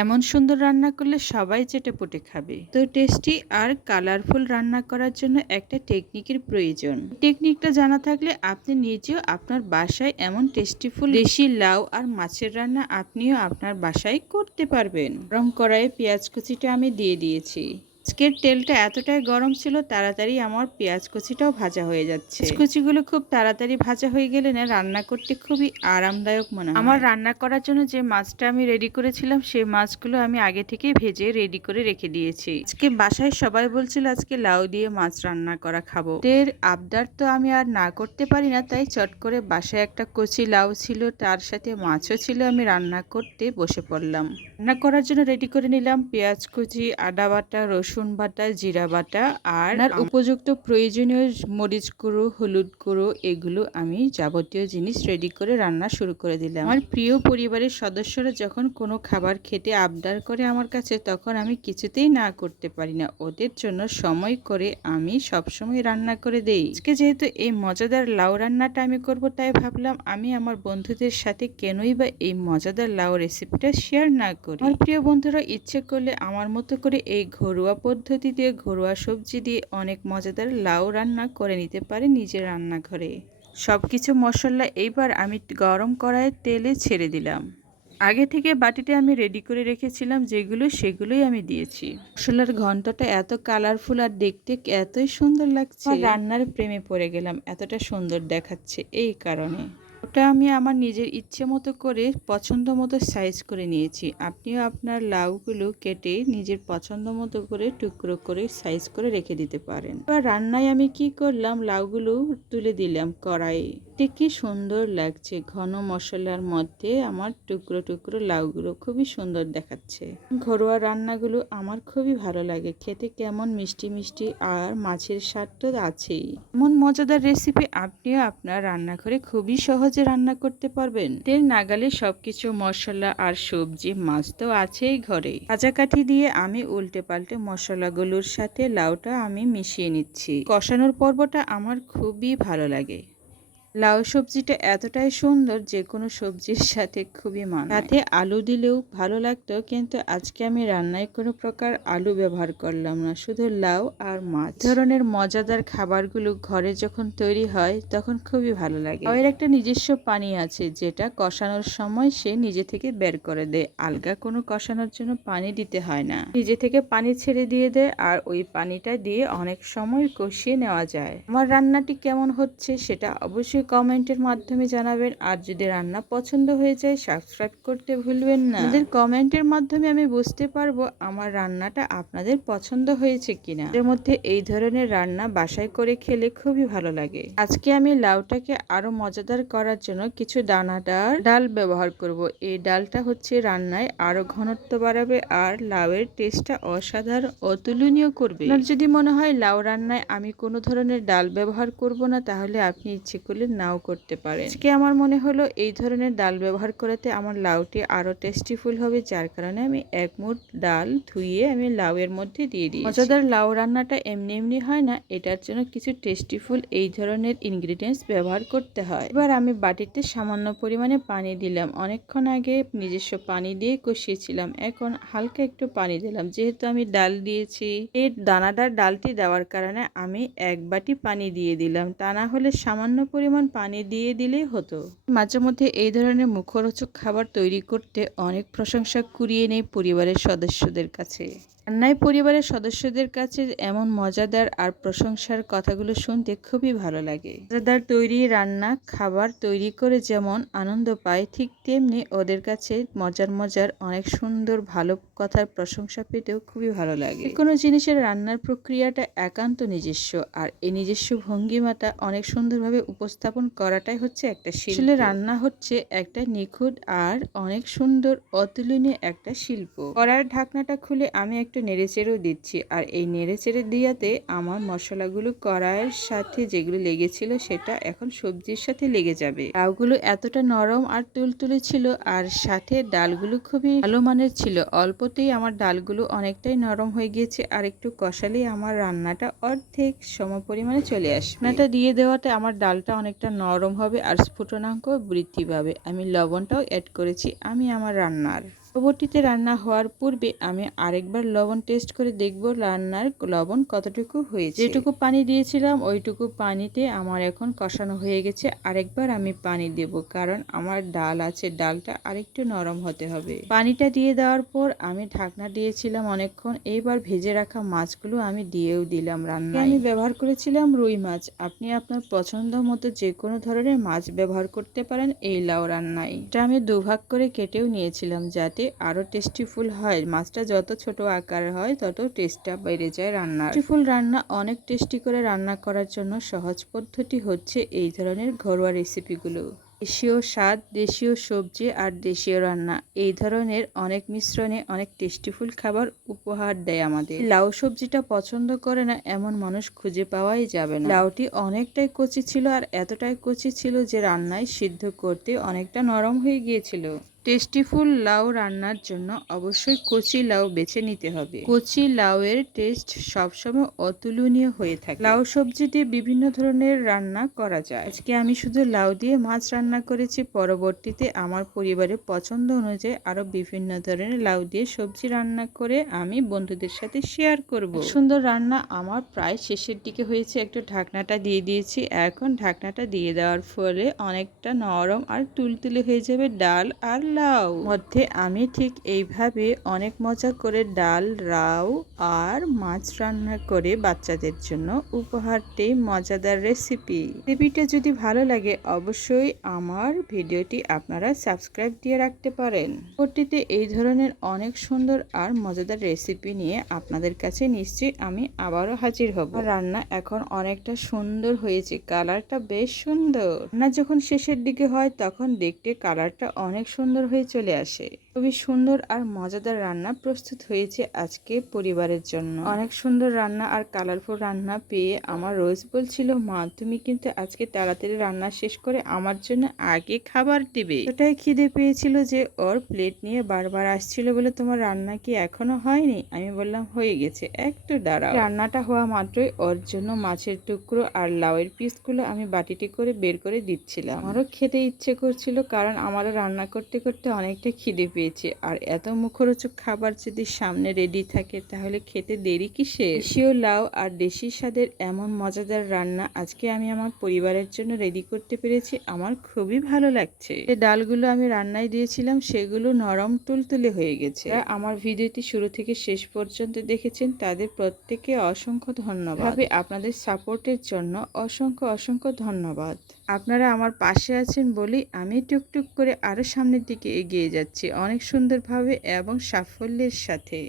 এমন সুন্দর রান্না করলে সবাই চেটেপুটে খাবে। তো টেস্টি আর কালারফুল রান্না করার জন্য একটা টেকনিকের প্রয়োজন। টেকনিকটা জানা থাকলে আপনি নিজেও আপনার বাসায় এমন টেস্টিফুল দেশি লাউ আর মাছের রান্না আপনিও আপনার বাসায় করতে পারবেন। গরম কড়াইয়ে পেঁয়াজ কুচিটা আমি দিয়ে দিয়েছি। আজকের তেলটা এতটাই গরম ছিল, তাড়াতাড়ি আমার পেঁয়াজ কুচিটাও ভাজা হয়ে যাচ্ছে। কুচিগুলো খুব তাড়াতাড়ি ভাজা হয়ে গেলে না রান্না করতে খুবই আরামদায়ক মনে হয়। আমার রান্না করার জন্য যে মাছটা আমি রেডি করেছিলাম সেই মাছগুলো আমি আগে থেকে ভেজে রেডি করে রেখে দিয়েছি। আজকে বাসায় সবাই বলছিল আজকে লাউ দিয়ে মাছ রান্না করা খাবো। এর আবদার তো আমি আর না করতে পারি না, তাই চট করে বাসায় একটা কচি লাউ ছিল, তার সাথে মাছও ছিল, আমি রান্না করতে বসে পড়লাম। রান্না করার জন্য রেডি করে নিলাম পেঁয়াজ কুচি, আদা বাটা, রসুন বাটা, জিরা বাটা আর উপযুক্ত প্রয়োজনীয় মরিচ গুঁড়ো, হলুদ গুঁড়ো, এগুলো আমি যাবতীয় জিনিস রেডি করে রান্না শুরু করে দিলাম। আমার প্রিয় পরিবারের সদস্যরা যখন কোনো খাবার খেতে আবদার করে আমার কাছে, তখন আমি কিছুতেই না করতে পারি না। ওদের জন্য সময় করে আমি সবসময় রান্না করে দেই। আজকে যেহেতু এই মজাদার লাউ রান্নাটা আমি করব, তাই ভাবলাম আমি আমার বন্ধুদের সাথে কেনই বা এই মজাদার লাউ রেসিপিটা শেয়ার না করি। আমার প্রিয় বন্ধুরা ইচ্ছে করলে আমার মতো করে এই ঘরোয়া পদ্ধতিতে ঘরোয়া সবজি দিয়ে অনেক মজাদার লাউ রান্না করে নিতে পারে নিজের রান্নাঘরে। সবকিছু মশলা এইবার আমি গরম কড়াইয়ে তেলে ছেড়ে দিলাম। আগে থেকে বাটিতে আমি রেডি করে রেখেছিলাম যেগুলো, সেগুলোই আমি দিয়েছি। মশলার ঘন্টটা এত কালারফুল আর দেখতে এতই সুন্দর লাগছে, রান্নার প্রেমে পড়ে গেলাম। এতটা সুন্দর দেখাচ্ছে এই কারণে। ওটা আমি আমার নিজের ইচ্ছে মতো করে পছন্দ মতো সাইজ করে নিয়েছি। আপনিও আপনার লাউগুলো কেটে নিজের পছন্দ মতো করে টুকরো করে সাইজ করে রেখে দিতে পারেন। এবার রান্নায় আমি কি করলাম, লাউগুলো তুলে দিলাম কড়াইয়ে। কি সুন্দর লাগছে ঘন মশলার মধ্যে আমার টুকরো টুকরো লাউগুলো, খুবই সুন্দর দেখাচ্ছে। ঘরোয়া রান্নাগুলো আমার খুবই ভালো লাগে খেতে, কেমন মিষ্টি মিষ্টি আর মাছের স্বাদ তো আছেই। এমন মজাদার রেসিপি আপনিও আপনার রান্নাঘরে খুবই সহজে রান্না করতে পারবেন। তেল নাগালে সবকিছু মশলা আর সবজি, মাছ তো আছেই ঘরে। ভাজা কাঠি দিয়ে আমি উল্টে পাল্টে মশলাগুলোর সাথে লাউটা আমি মিশিয়ে নিচ্ছি। কষানোর পর্বটা আমার খুবই ভালো লাগে। লাউ সবজিটা এতটাই সুন্দর, যে কোনো সবজির সাথে খুবই মানায়। সাথে আলু দিলেও ভালো লাগতো, কিন্তু আজকে আমি রান্নায় কোনো প্রকার আলু ব্যবহার করলাম না, শুধু লাউ আর মাছ। ধরনের মজাদার খাবারগুলো ঘরে যখন তৈরি হয় তখন খুবই ভালো লাগে। লাউয়ের একটা নিজস্ব পানি আছে, যেটা কষানোর সময় সে নিজে থেকে বের করে দেয়। আলগা কোনো কষানোর জন্য পানি দিতে হয় না, নিজে থেকে পানি ছেড়ে দিয়ে দেয়, আর ওই পানিটা দিয়ে অনেক সময় কষিয়ে নেওয়া যায়। আমার রান্নাটি কেমন হচ্ছে সেটা অবশ্যই কমেন্টের মাধ্যমে জানাবেন। আর যদি রান্না পছন্দ হয়ে যায়, সাবস্ক্রাইব করতে ভুলবেন না। আপনাদের কমেন্টের মাধ্যমে আমি বুঝতে পারবো আমার রান্নাটা আপনাদের পছন্দ হয়েছে কিনা। এর মধ্যে এই ধরনের রান্না বাসায় করে খেলে খুবই ভালো লাগে। আজকে আমি লাউটাকে আরো মজাদার করার জন্য কিছু দানাদার ডাল ব্যবহার করব। এই ডালটা হচ্ছে রান্নায় আরো ঘনত্ব বাড়াবে আর লাউয়ের টেস্টটা অসাধারণ অতুলনীয় করবে। আপনার যদি মনে হয় লাউ রান্নায় আমি কোনো ধরনের ডাল ব্যবহার করব না, তাহলে আপনি ইচ্ছে করলে নাও করতে পারেন। আজকে আমার মনে হলো এই ধরনের ডাল ব্যবহার করাতে আমার লাউটি আরো টেস্টিফুল হবে, যার কারণে আমি এক মুঠ ডাল ধুয়ে আমি লাউয়ের মধ্যে দিয়ে দিই। মজাদার লাউ রান্নাটা এমনি এমনি হয় না, এটার জন্য কিছু টেস্টিফুল এই ধরনের ইনগ্রিডিয়েন্টস ব্যবহার করতে হয়। এবার আমি বাটিতে সামান্য পরিমাণে পানি দিলাম। অনেকক্ষণ আগে নিজস্ব পানি দিয়ে কষিয়েছিলাম, এখন হালকা একটু পানি দিলাম। যেহেতু আমি ডাল দিয়েছি, এই দানাদার ডালটি দেওয়ার কারণে আমি এক বাটি পানি দিয়ে দিলাম, তা না হলে সামান্য পরিমাণ পানি দিয়ে দিলেই হতো। মাঝে মধ্যে এই ধরনের মুখরোচক খাবার তৈরি করতে অনেক প্রশংসা কুড়িয়ে নেই পরিবারের সদস্যদের কাছে। রান্নায় পরিবারের সদস্যদের কাছে এমন মজাদার আর প্রশংসার কথাগুলো শুনতে খুবই ভালো লাগে। মজাদার তৈরি রান্না খাবার তৈরি করে যেমন আনন্দ পায়, ঠিক তেমনি ওদের কাছে মজার মজার অনেক সুন্দর ভালো কথার প্রশংসা পেতেও খুবই ভালো লাগে। কোনো জিনিসের রান্নার প্রক্রিয়াটা একান্ত নিজস্ব, আর এই নিজস্ব ভঙ্গিমাটা অনেক সুন্দরভাবে উপস্থাপন করাটাই হচ্ছে একটা শিল্প। আসলে রান্না হচ্ছে একটা নিখুঁত আর অনেক সুন্দর অতুলনীয় একটা শিল্প। কড়াইয়ের ঢাকনাটা খুলে আমি একটু নেড়েচেড়েও দিচ্ছি, আর এই নেড়েচেড়ে দিয়াতে আমার মশলাগুলো কড়াইয়ের সাথে যেগুলো লেগেছিল সেটা এখন সবজির সাথে লেগে যাবে। লাউগুলো এতটা নরম আর তুলতুলে ছিল, আর সাথে ডালগুলো খুবই ভালো মানের ছিল। অল্পতেই আমার ডালগুলো অনেকটাই নরম হয়ে গিয়েছে, আর একটু কষালেই আমার রান্নাটা অর্ধেক সমপরিমাণে চলে আসবে। রান্নাটা দিয়ে দেওয়াতে আমার ডালটা অনেকটা নরম হবে আর স্ফুটনাঙ্ক বৃদ্ধি পাবে। আমি লবণটাও অ্যাড করেছি আমি আমার রান্নার। পরবর্তীতে রান্না হওয়ার পূর্বে আমি আরেকবার লবণ টেস্ট করে দেখব রান্নার লবণ কতটুকু হয়েছে। যেটুকু পানি দিয়েছিলাম ওইটুকু পানিতে আমার এখন কষানো হয়ে গেছে। আরেকবার আমি পানি দেব, কারণ আমার ডাল আছে, ডালটা আরেকটু নরম হতে হবে। পানিটা দিয়ে দেওয়ার পর আমি ঢাকনা দিয়েছিলাম অনেকক্ষণ। এইবার ভেজে রাখা মাছগুলো আমি দিয়েও দিলাম রান্নায়। আমি ব্যবহার করেছিলাম রুই মাছ। আপনি আপনার পছন্দ মতো যে কোনো ধরনের মাছ ব্যবহার করতে পারেন এই লাউ রান্নায়। এটা আমি দুভাগ করে কেটেও নিয়েছিলাম যাতে আরো টেস্টিফুল হয়। মাছটা যত ছোট আকার হয় তত টেস্টটা বেড়ে যায় রান্নার। টেস্টিফুল রান্না অনেক টেস্টি করে রান্না করার জন্য সহজ পদ্ধতি হচ্ছে এই ধরনের ঘরোয়া রেসিপিগুলো। দেশীয় স্বাদ, দেশীয় সবজি আর দেশীয় রান্না, এই ধরনের অনেক মিশ্রণে অনেক টেস্টিফুল খাবার উপহার দেয় আমাদের। লাউ সবজিটা পছন্দ করে না এমন মানুষ খুঁজে পাওয়াই যাবে না। লাউটি অনেকটাই কচি ছিল, আর এতটাই কচি ছিল যে রান্নায় সিদ্ধ করতে অনেকটা নরম হয়ে গিয়েছিল। টেস্টিফুল লাউ রান্নার জন্য অবশ্যই কচি লাউ বেছে নিতে হবে। কচি লাউয়ের টেস্ট সবসময় অতুলনীয় হয়ে থাকে। লাউ সবজি দিয়ে বিভিন্ন ধরনের রান্না করা যায়। আজকে আমি শুধু লাউ দিয়ে মাছ রান্না করেছি। পরবর্তীতে আমার পরিবারের পছন্দ অনুযায়ী আরো বিভিন্ন ধরনের লাউ দিয়ে সবজি রান্না করে আমি বন্ধুদের সাথে শেয়ার করব। সুন্দর রান্না আমার প্রায় শেষের দিকে হয়েছে। একটু ঢাকনাটা দিয়ে দিয়েছি। এখন ঢাকনাটা দিয়ে দেওয়ার ফলে অনেকটা নরম আর তুলতুলে হয়ে যাবে ডাল আর লাউ। মধ্যে আমি ঠিক এইভাবে অনেক মজা করে ডাল, লাউ আর মাছ রান্না করে বাচ্চাদের জন্য উপহার দেই। মজাদার রেসিপিটা যদি ভালো লাগে অবশ্যই আমার ভিডিওটি আপনারা সাবস্ক্রাইব দিয়ে রাখতে পারেন। পরবর্তীতে এই ধরনের অনেক সুন্দর আর মজাদার রেসিপি নিয়ে আপনাদের কাছে নিশ্চয়ই আমি আবারও হাজির হব। রান্না এখন অনেকটা সুন্দর হয়েছে, কালারটা বেশ সুন্দর। রান্না যখন শেষের দিকে হয় তখন দেখতে কালারটা অনেক সুন্দর হয়ে চলে আসে। খুবই সুন্দর আর মজাদার রান্না প্রস্তুত হয়েছে আজকে পরিবারের জন্য। অনেক সুন্দর রান্না আর কালারফুল রান্না পেয়ে আমার রোজ বলছিল, মা তুমি কিন্তু আজকে তাড়াতাড়ি রান্না শেষ করে আমার জন্য আগে খাবার দিবে। ওটাই খিদে পেয়েছিল যে ওর প্লেট নিয়ে বারবার আসছিল বলে, তোমার রান্না কি এখনো হয়নি? আমি বললাম হয়ে গেছে, একটু দাঁড়াও। রান্নাটা হওয়া মাত্রই ওর জন্য মাছের টুকরো আর লাউয়ের পিসগুলো আমি বাটিতে করে বের করে দিচ্ছিলাম। আমারও খেতে ইচ্ছে করছিল, কারণ আমারও রান্না করতে করতে অনেকটা খিদে পেয়েছে। আর এত মুখরোচক খাবার যদি সামনে রেডি থাকে তাহলে খেতে দেরি কিসের। দেশীয় লাউ আর দেশি স্বাদের এমন মজাদার রান্না আজকে আমি আমার পরিবারের জন্য রেডি করতে পেরেছি। আমার খুবই ভালো লাগছে। যে ডালগুলো আমি রান্নায় দিয়েছিলাম সেগুলো নরম তুলতুলে হয়ে গেছে। আমার ভিডিওটি শুরু থেকে শেষ পর্যন্ত দেখেছেন তাদের প্রত্যেককে অসংখ্য ধন্যবাদ। আপনাদের সাপোর্টের জন্য অসংখ্য অসংখ্য ধন্যবাদ। আপনারা আমার পাশে আছেন বলেই আমি টুকটুক করে আরো সামনের দিকে এগিয়ে যাচ্ছি অনেক সুন্দরভাবে এবং সাফল্যের সাথে।